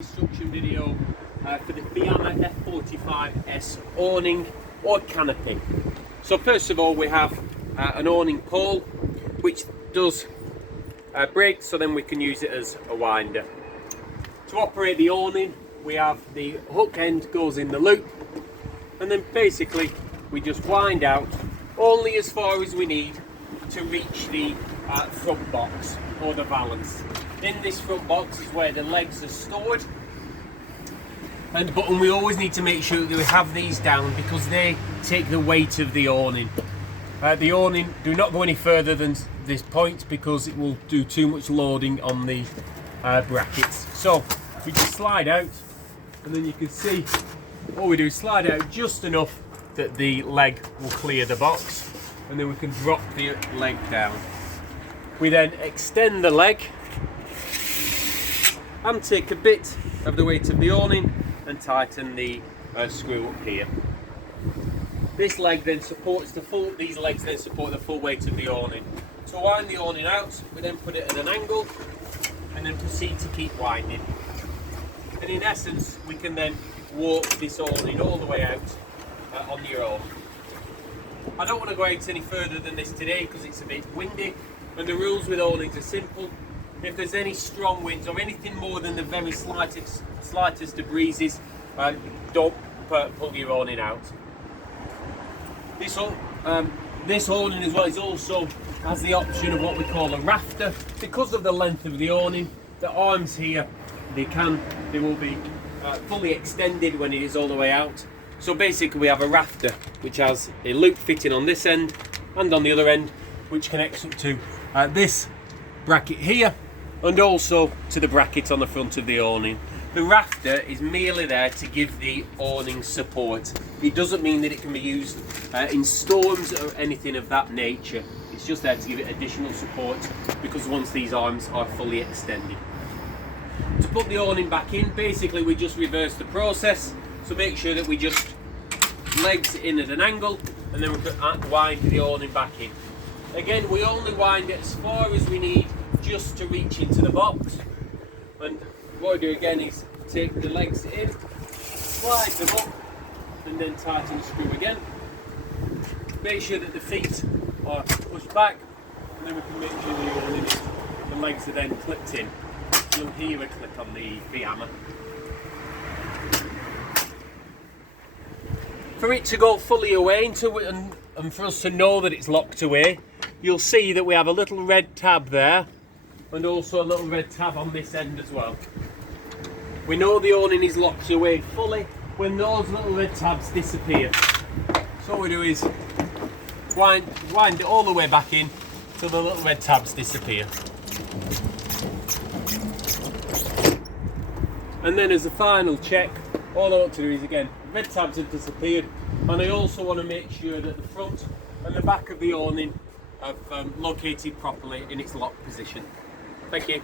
Instruction video for the Fiamma F45S awning or canopy. So first of all we have an awning pole which does break, so then we can use it as a winder. To operate the awning we have the hook end goes in the loop, and then basically we just wind out only as far as we need to reach the front box or the valance. In this front box is where the legs are stored, but we always need to make sure that we have these down because they take the weight of the awning. The awning do not go any further than this point because it will do too much loading on the brackets. So we just slide out, and then you can see all we do is slide out just enough that the leg will clear the box, and then we can drop the leg down. We then extend the leg and take a bit of the weight of the awning and tighten the screw up here. This leg then supports the full, these legs then support the full weight of the awning. To wind the awning out, we then put it at an angle and then proceed to keep winding. And in essence, we can then walk this awning all the way out on your own. I don't want to go out any further than this today because it's a bit windy, and the rules with awnings are simple. If there's any strong winds or anything more than the very slightest of breezes, don't pull your awning out. This awning as well is also has the option of what we call a rafter. Because of the length of the awning, the arms here they will be fully extended when it is all the way out. So basically we have a rafter which has a loop fitting on this end and on the other end, which connects up to this bracket here and also to the bracket on the front of the awning. The rafter is merely there to give the awning support. It doesn't mean that it can be used in storms or anything of that nature. It's just there to give it additional support because once these arms are fully extended. To put the awning back in, basically we just reverse the process. So make sure that we just legs in at an angle, and then we can wind the awning back in. Again, we only wind it as far as we need just to reach into the box. And what I do again is take the legs in, slide them up, and then tighten the screw again. Make sure that the feet are pushed back, and then we can make sure the legs are then clipped in. You'll hear a clip on the Fiamma. For it to go fully away into it and for us to know that it's locked away, you'll see that we have a little red tab there and also a little red tab on this end as well. We know the awning is locked away fully when those little red tabs disappear. So what we do is wind it all the way back in till the little red tabs disappear. And then as a final check, all I want to do is again, red tabs have disappeared, and I also want to make sure that the front and the back of the awning have located properly in its lock position. Thank you.